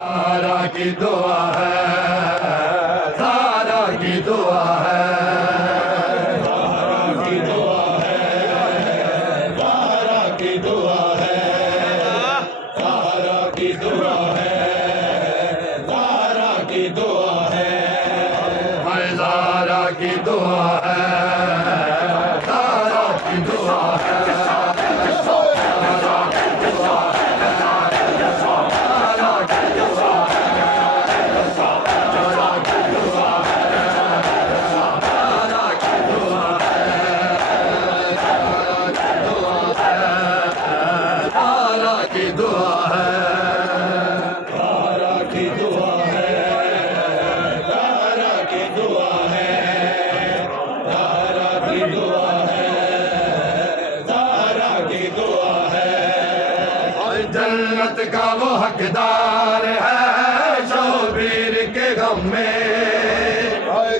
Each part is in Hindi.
ज़हरा की दुआ है, ज़हरा की दुआ है, ज़हरा की दुआ है, ज़हरा की दुआ है, ज़हरा की दुआ है, ज़हरा की दुआ है, ज़हरा की दुआ है, ज़हरा की दुआ है। जन्नत का वो हकदार है शोबीर के गम में,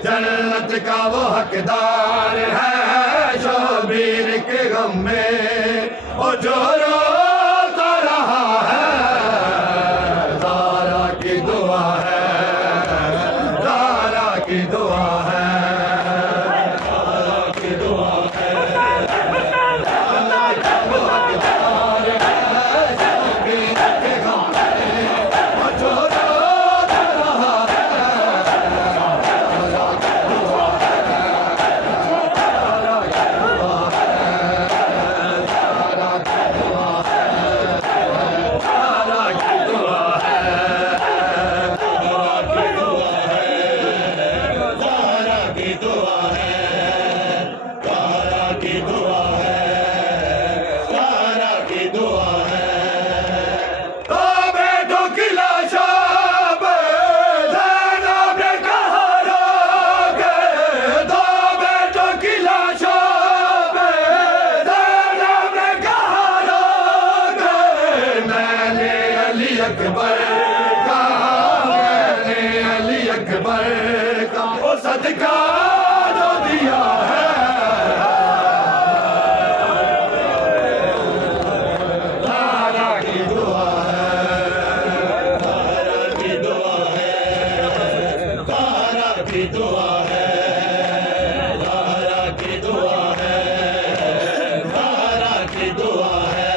जन्नत का वो हकदार है शोबीर के गम में, वो जो रोता रहा है ज़हरा की दुआ है, ज़हरा की दुआ है, ज़हरा की दुआ है। अकबर का मैंने अली अकबर का वो सदका जो दिया है, ज़हरा की दुआ है, ज़हरा की दुआ है, ज़हरा की दुआ है, ज़हरा की दुआ है, ज़हरा की दुआ है।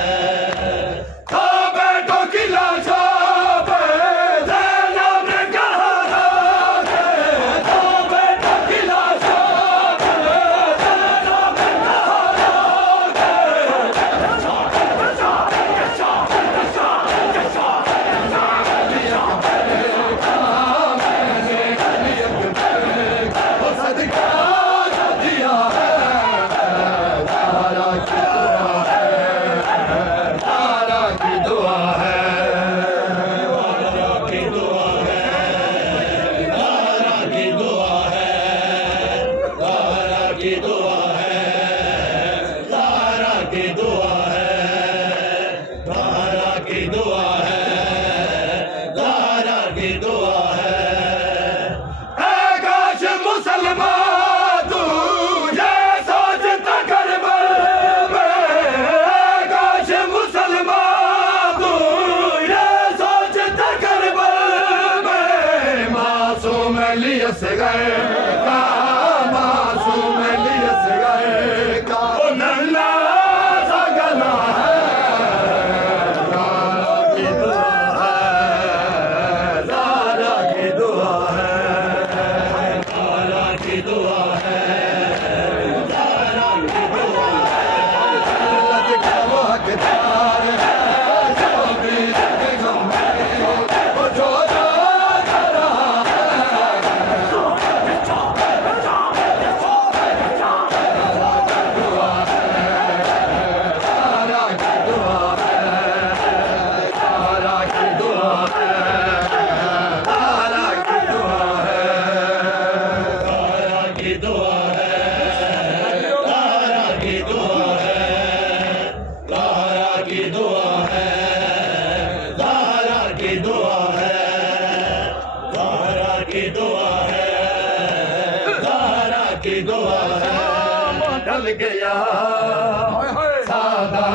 की दुआ है, ज़हरा की दुआ है, ज़हरा की दुआ है, ज़हरा की दुआ है। ऐ काश मुसलमान तू ये सोचता करबल में, ऐ काश मुसलमान तू ये सोचता करबल में, मासूम अली असगर का की दुआ है, ढल गया सादा।